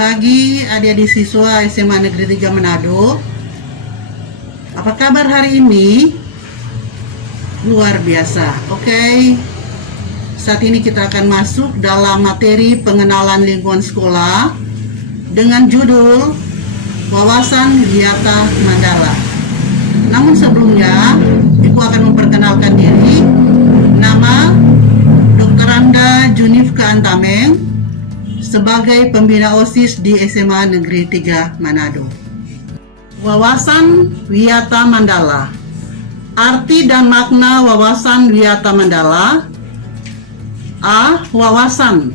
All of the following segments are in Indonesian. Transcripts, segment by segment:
Pagi adik-adik siswa SMA Negeri 3 Manado. Apa kabar hari ini? Luar biasa. Oke. Saat ini kita akan masuk dalam materi pengenalan lingkungan sekolah dengan judul Wawasan Wiyata Mandala. Namun sebelumnya, Ibu akan memperkenalkan diri. Nama Dr. Anda Junifka Antameng sebagai pembina OSIS di SMA Negeri 3 Manado. Wawasan Wiyata Mandala. Arti dan makna wawasan Wiyata Mandala. A. Wawasan.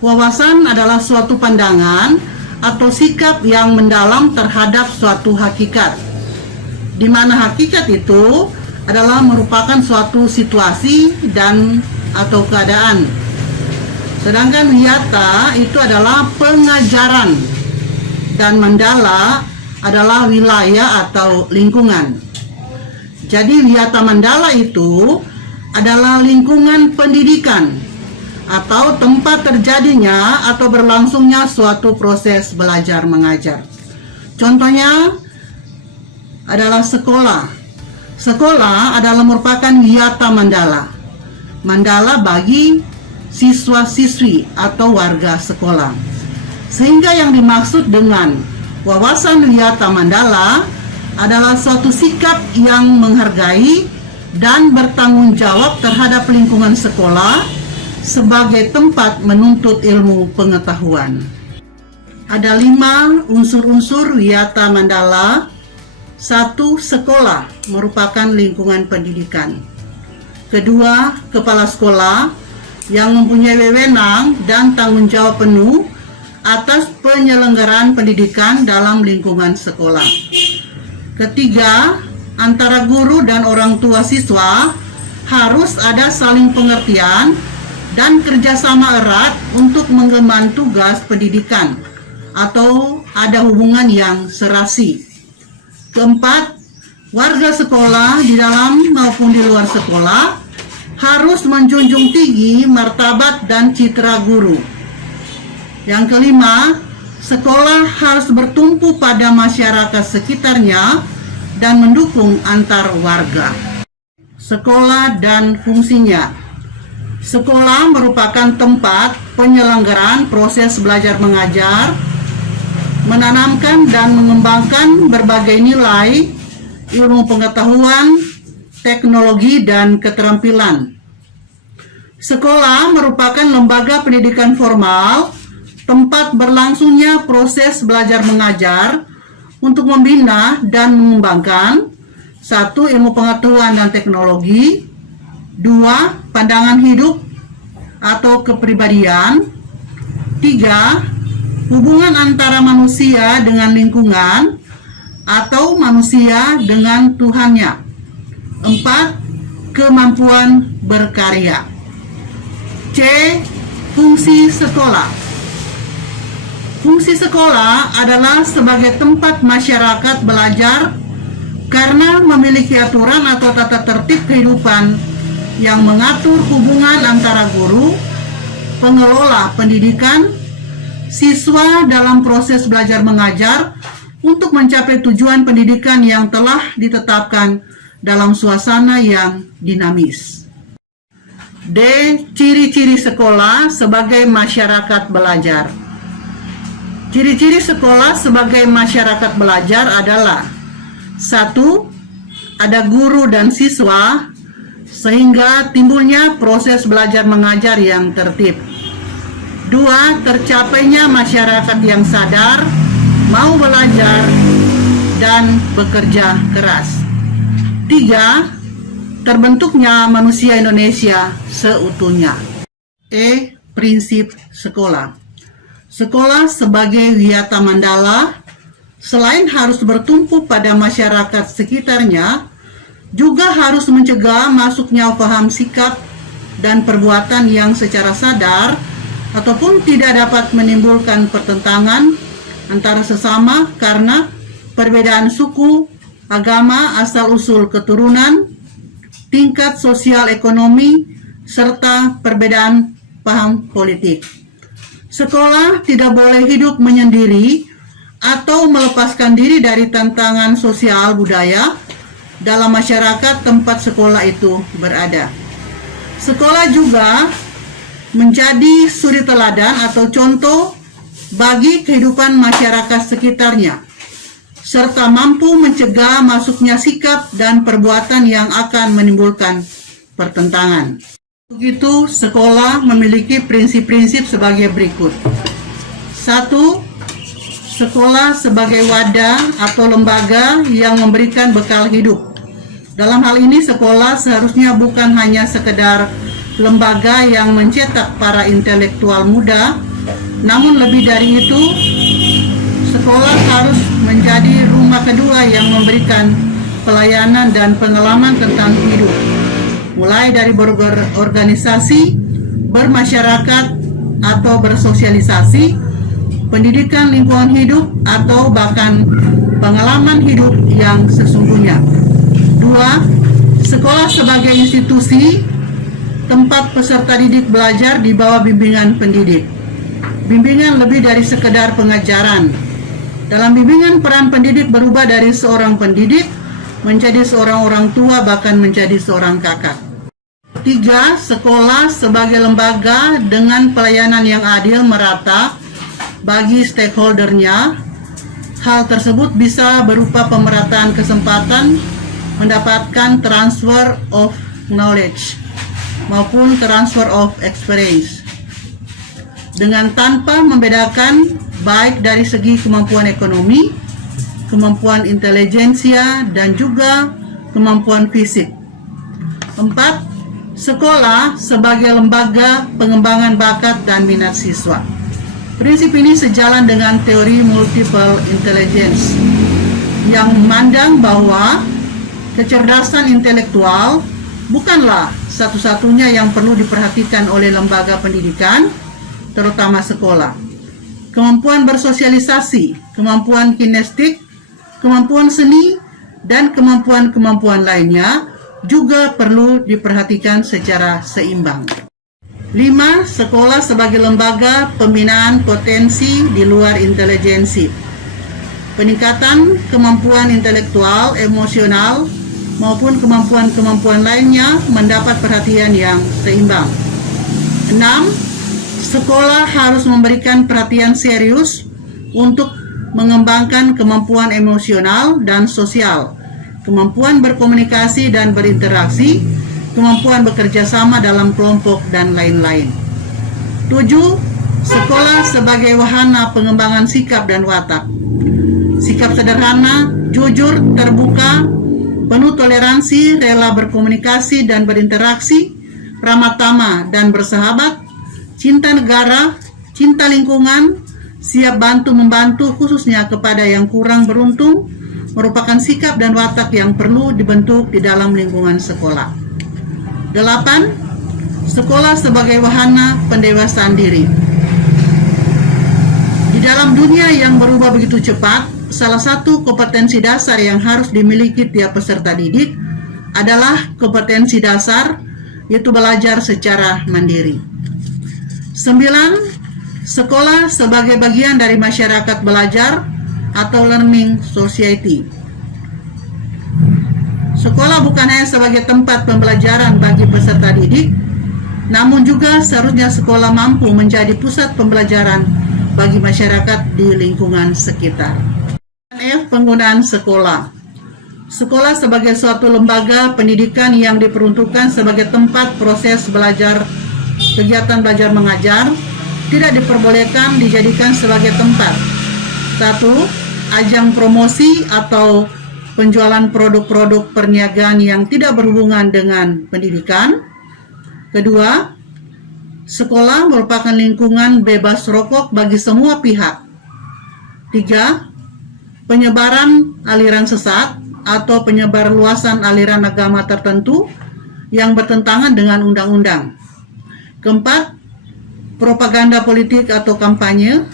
Wawasan adalah suatu pandangan atau sikap yang mendalam terhadap suatu hakikat, di mana hakikat itu adalah merupakan suatu situasi dan atau keadaan. Sedangkan wiyata itu adalah pengajaran dan mandala adalah wilayah atau lingkungan. Jadi wiyata mandala itu adalah lingkungan pendidikan atau tempat terjadinya atau berlangsungnya suatu proses belajar mengajar. Contohnya adalah sekolah. Sekolah adalah merupakan wiyata mandala. Mandala bagi siswa-siswi atau warga sekolah. Sehingga yang dimaksud dengan wawasan wiyata mandala adalah suatu sikap yang menghargai dan bertanggung jawab terhadap lingkungan sekolah sebagai tempat menuntut ilmu pengetahuan. Ada 5 unsur-unsur wiyata mandala. 1. Sekolah merupakan lingkungan pendidikan. Kedua, kepala sekolah yang mempunyai wewenang dan tanggung jawab penuh atas penyelenggaraan pendidikan dalam lingkungan sekolah. Ketiga, antara guru dan orang tua siswa harus ada saling pengertian dan kerjasama erat untuk mengemban tugas pendidikan atau ada hubungan yang serasi. Keempat, warga sekolah di dalam maupun di luar sekolah harus menjunjung tinggi martabat dan citra guru. Yang kelima, sekolah harus bertumpu pada masyarakat sekitarnya dan mendukung antar warga. Sekolah dan fungsinya. Sekolah merupakan tempat penyelenggaraan proses belajar mengajar, menanamkan dan mengembangkan berbagai nilai, ilmu pengetahuan, teknologi, dan keterampilan. Sekolah merupakan lembaga pendidikan formal, tempat berlangsungnya proses belajar mengajar untuk membina dan mengembangkan 1. Ilmu pengetahuan dan teknologi. 2. Pandangan hidup atau kepribadian. 3. Hubungan antara manusia dengan lingkungan atau manusia dengan Tuhannya. 4. Kemampuan berkarya. C. Fungsi sekolah. Fungsi sekolah adalah sebagai tempat masyarakat belajar karena memiliki aturan atau tata tertib kehidupan yang mengatur hubungan antara guru, pengelola pendidikan, siswa dalam proses belajar mengajar untuk mencapai tujuan pendidikan yang telah ditetapkan dalam suasana yang dinamis. D. Ciri-ciri sekolah sebagai masyarakat belajar. Ciri-ciri sekolah sebagai masyarakat belajar adalah 1. Ada guru dan siswa sehingga timbulnya proses belajar mengajar yang tertib. 2. Tercapainya masyarakat yang sadar, mau belajar, dan bekerja keras. 3. Terbentuknya manusia Indonesia seutuhnya. E. Prinsip sekolah. Sekolah sebagai wiyata mandala selain harus bertumpu pada masyarakat sekitarnya, juga harus mencegah masuknya paham sikap dan perbuatan yang secara sadar ataupun tidak dapat menimbulkan pertentangan antara sesama karena perbedaan suku, agama, asal-usul keturunan, tingkat sosial ekonomi, serta perbedaan paham politik. Sekolah tidak boleh hidup menyendiri atau melepaskan diri dari tantangan sosial budaya dalam masyarakat tempat sekolah itu berada. Sekolah juga menjadi suri teladan atau contoh bagi kehidupan masyarakat sekitarnya, serta mampu mencegah masuknya sikap dan perbuatan yang akan menimbulkan pertentangan. Begitu, sekolah memiliki prinsip-prinsip sebagai berikut. 1. Sekolah sebagai wadah atau lembaga yang memberikan bekal hidup. Dalam hal ini, sekolah seharusnya bukan hanya sekedar lembaga yang mencetak para intelektual muda, namun lebih dari itu, sekolah harus menjadi rumah kedua yang memberikan pelayanan dan pengalaman tentang hidup, mulai dari berorganisasi, bermasyarakat, atau bersosialisasi, pendidikan lingkungan hidup, atau bahkan pengalaman hidup yang sesungguhnya. 2. Sekolah sebagai institusi, tempat peserta didik belajar di bawah bimbingan pendidik. Bimbingan lebih dari sekedar pengajaran. Dalam bimbingan, peran pendidik berubah dari seorang pendidik menjadi seorang orang tua, bahkan menjadi seorang kakak. 3. Sekolah sebagai lembaga dengan pelayanan yang adil merata bagi stakeholdernya. Hal tersebut bisa berupa pemerataan kesempatan mendapatkan transfer of knowledge maupun transfer of experience, dengan tanpa membedakan baik dari segi kemampuan ekonomi, kemampuan intelijensia, dan juga kemampuan fisik. 4. Sekolah sebagai lembaga pengembangan bakat dan minat siswa. Prinsip ini sejalan dengan teori multiple intelligence yang memandang bahwa kecerdasan intelektual bukanlah satu-satunya yang perlu diperhatikan oleh lembaga pendidikan, terutama sekolah. Kemampuan bersosialisasi, kemampuan kinestik, kemampuan seni, dan kemampuan-kemampuan lainnya juga perlu diperhatikan secara seimbang. 5. Sekolah sebagai lembaga pembinaan potensi di luar intelijensi. Peningkatan kemampuan intelektual, emosional, maupun kemampuan-kemampuan lainnya mendapat perhatian yang seimbang. 6. Sekolah harus memberikan perhatian serius untuk mengembangkan kemampuan emosional dan sosial, kemampuan berkomunikasi dan berinteraksi, kemampuan bekerja sama dalam kelompok, dan lain-lain. 7. Sekolah sebagai wahana pengembangan sikap dan watak. Sikap sederhana, jujur, terbuka, penuh toleransi, rela berkomunikasi dan berinteraksi, ramah tamah dan bersahabat, cinta negara, cinta lingkungan, siap bantu-membantu khususnya kepada yang kurang beruntung, merupakan sikap dan watak yang perlu dibentuk di dalam lingkungan sekolah. 8. Sekolah sebagai wahana pendewasaan diri. Di dalam dunia yang berubah begitu cepat, salah satu kompetensi dasar yang harus dimiliki tiap peserta didik adalah kompetensi dasar, yaitu belajar secara mandiri. 9. Sekolah sebagai bagian dari masyarakat belajar atau learning society. Sekolah bukan hanya sebagai tempat pembelajaran bagi peserta didik, namun juga seharusnya sekolah mampu menjadi pusat pembelajaran bagi masyarakat di lingkungan sekitar. F. Penggunaan sekolah. Sekolah sebagai suatu lembaga pendidikan yang diperuntukkan sebagai tempat proses belajar, kegiatan belajar mengajar, tidak diperbolehkan dijadikan sebagai tempat 1. Ajang promosi atau penjualan produk-produk perniagaan yang tidak berhubungan dengan pendidikan. 2. Sekolah merupakan lingkungan bebas rokok bagi semua pihak. 3. Penyebaran aliran sesat atau penyebar luasan aliran agama tertentu yang bertentangan dengan undang-undang. 4. Propaganda politik atau kampanye.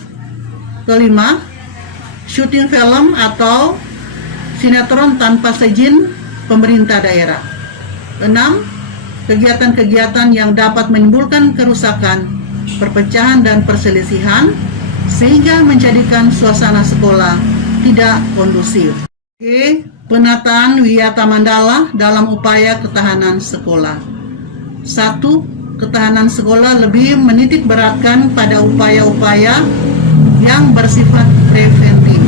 5. Syuting film atau sinetron tanpa seizin pemerintah daerah. 6. Kegiatan-kegiatan yang dapat menimbulkan kerusakan perpecahan dan perselisihan, sehingga menjadikan suasana sekolah tidak kondusif. Penataan Wiyata Mandala dalam upaya ketahanan sekolah. 1. Ketahanan sekolah lebih menitik beratkan pada upaya-upaya yang bersifat preventif.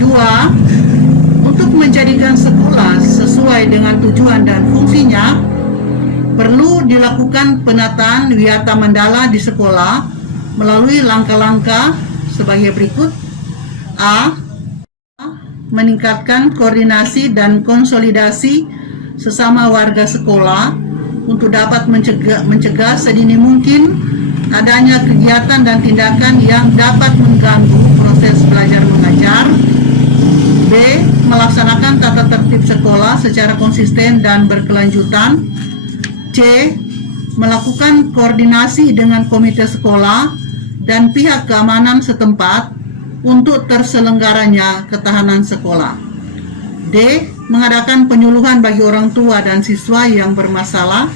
2. Untuk menjadikan sekolah sesuai dengan tujuan dan fungsinya, perlu dilakukan penataan Wiyata Mandala di sekolah melalui langkah-langkah sebagai berikut. A. Meningkatkan koordinasi dan konsolidasi sesama warga sekolah untuk dapat mencegah sedini mungkin adanya kegiatan dan tindakan yang dapat mengganggu proses belajar mengajar. B. Melaksanakan tata tertib sekolah secara konsisten dan berkelanjutan. C. Melakukan koordinasi dengan komite sekolah dan pihak keamanan setempat untuk terselenggaranya ketahanan sekolah. D. Mengadakan penyuluhan bagi orang tua dan siswa yang bermasalah.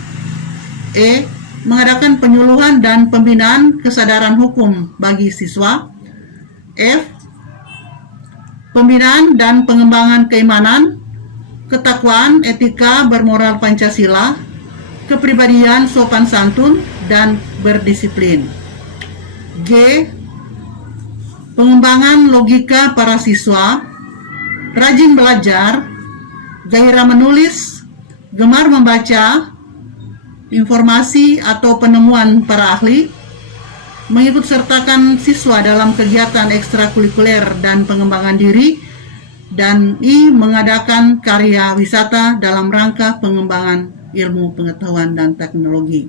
E. Mengadakan penyuluhan dan pembinaan kesadaran hukum bagi siswa. F. Pembinaan dan pengembangan keimanan, ketakwaan, etika bermoral Pancasila, kepribadian sopan santun, dan berdisiplin. G. Pengembangan logika para siswa, rajin belajar, gairah menulis, gemar membaca informasi atau penemuan para ahli, mengikut sertakan siswa dalam kegiatan ekstrakurikuler dan pengembangan diri, dan I. Mengadakan karya wisata dalam rangka pengembangan ilmu pengetahuan dan teknologi.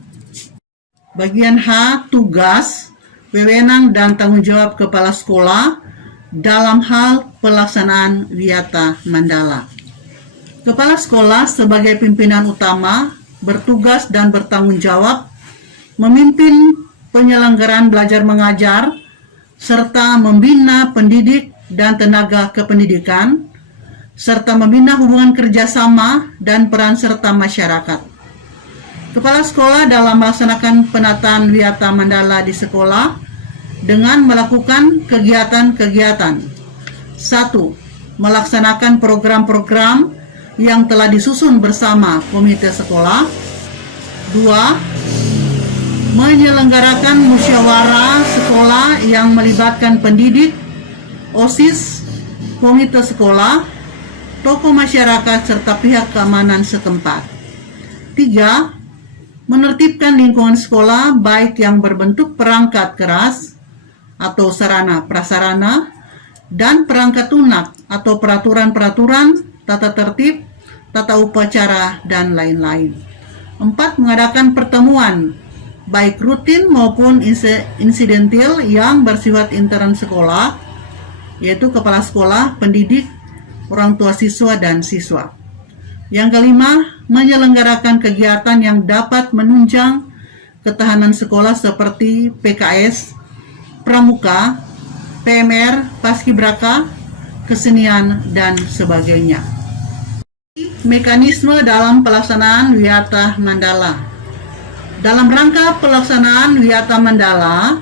Bagian H. Tugas, wewenang dan tanggung jawab kepala sekolah dalam hal pelaksanaan Wiyata Mandala. Kepala sekolah sebagai pimpinan utama bertugas dan bertanggung jawab memimpin penyelenggaraan belajar mengajar serta membina pendidik dan tenaga kependidikan, serta membina hubungan kerjasama dan peran serta masyarakat. Kepala sekolah dalam melaksanakan penataan Wiyata Mandala di sekolah dengan melakukan kegiatan-kegiatan. 1. Melaksanakan program-program yang telah disusun bersama komite sekolah. 2. Menyelenggarakan musyawarah sekolah yang melibatkan pendidik, OSIS, komite sekolah, tokoh masyarakat, serta pihak keamanan setempat. 3. Menertibkan lingkungan sekolah baik yang berbentuk perangkat keras atau sarana prasarana dan perangkat lunak atau peraturan-peraturan, tata tertib, tata upacara, dan lain-lain. 4. Mengadakan pertemuan baik rutin maupun insidentil yang bersifat intern sekolah, yaitu kepala sekolah, pendidik, orang tua siswa, dan siswa. Yang kelima, menyelenggarakan kegiatan yang dapat menunjang ketahanan sekolah seperti PKS, pramuka, PMR, paskibraka, kesenian, dan sebagainya. Mekanisme dalam pelaksanaan Wiyata Mandala. Dalam rangka pelaksanaan Wiyata Mandala,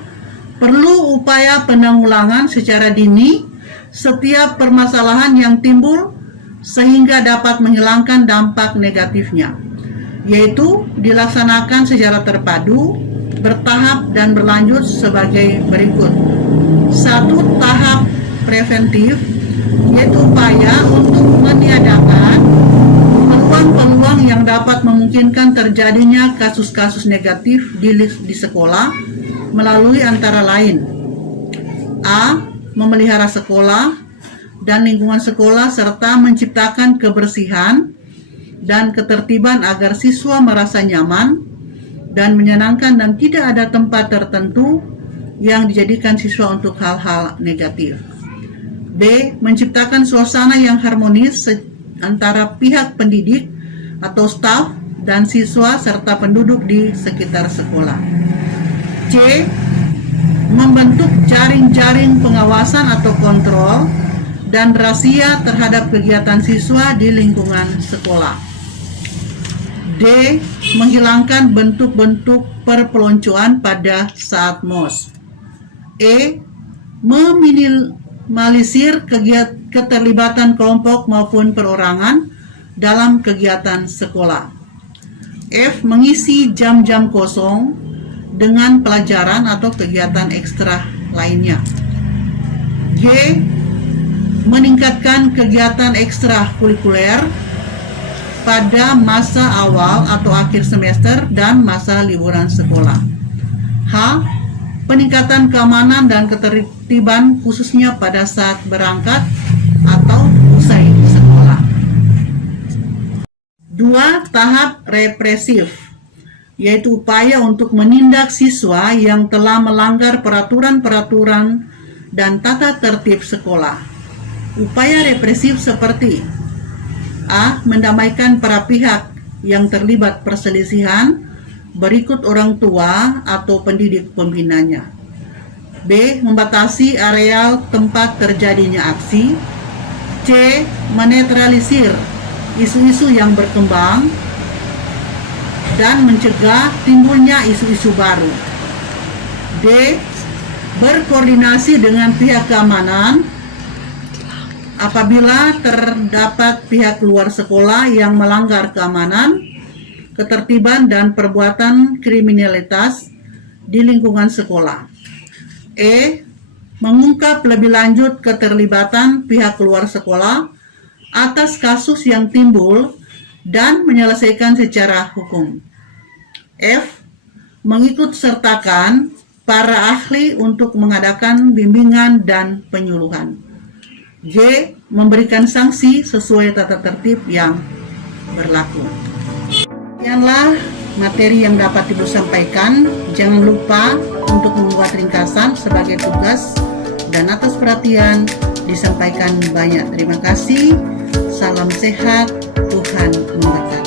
perlu upaya penanggulangan secara dini setiap permasalahan yang timbul sehingga dapat menghilangkan dampak negatifnya, yaitu dilaksanakan secara terpadu, bertahap, dan berlanjut sebagai berikut. 1. Tahap preventif, yaitu upaya untuk meniadakan peluang-peluang yang dapat memungkinkan terjadinya kasus-kasus negatif di sekolah melalui antara lain: A. Memelihara sekolah dan lingkungan sekolah serta menciptakan kebersihan dan ketertiban agar siswa merasa nyaman dan menyenangkan dan tidak ada tempat tertentu yang dijadikan siswa untuk hal-hal negatif. B. Menciptakan suasana yang harmonis antara pihak pendidik atau staf dan siswa serta penduduk di sekitar sekolah. C. Membentuk jaring-jaring pengawasan atau kontrol dan razia terhadap kegiatan siswa di lingkungan sekolah. D. D. Menghilangkan bentuk-bentuk perpeloncoan pada saat MOS. E. Meminimalisir keterlibatan kelompok maupun perorangan dalam kegiatan sekolah. F. Mengisi jam-jam kosong dengan pelajaran atau kegiatan ekstra lainnya. G. Meningkatkan kegiatan ekstrakurikuler pada masa awal atau akhir semester dan masa liburan sekolah. H. Peningkatan keamanan dan ketertiban khususnya pada saat berangkat atau usai sekolah. 2. Tahap represif, yaitu upaya untuk menindak siswa yang telah melanggar peraturan-peraturan dan tata tertib sekolah. Upaya represif seperti A. Mendamaikan para pihak yang terlibat perselisihan berikut orang tua atau pendidik pembinanya. B. Membatasi areal tempat terjadinya aksi. C. Menetralisir isu-isu yang berkembang dan mencegah timbulnya isu-isu baru. D. Berkoordinasi dengan pihak keamanan apabila terdapat pihak luar sekolah yang melanggar keamanan, ketertiban, dan perbuatan kriminalitas di lingkungan sekolah. E. Mengungkap lebih lanjut keterlibatan pihak luar sekolah atas kasus yang timbul dan menyelesaikan secara hukum. F. Mengikut sertakan para ahli untuk mengadakan bimbingan dan penyuluhan. J. Memberikan sanksi sesuai tata tertib yang berlaku. Sekianlah materi yang dapat Ibu sampaikan. Jangan lupa untuk membuat ringkasan sebagai tugas dan atas perhatian disampaikan banyak terima kasih. Salam sehat, Tuhan memberkati.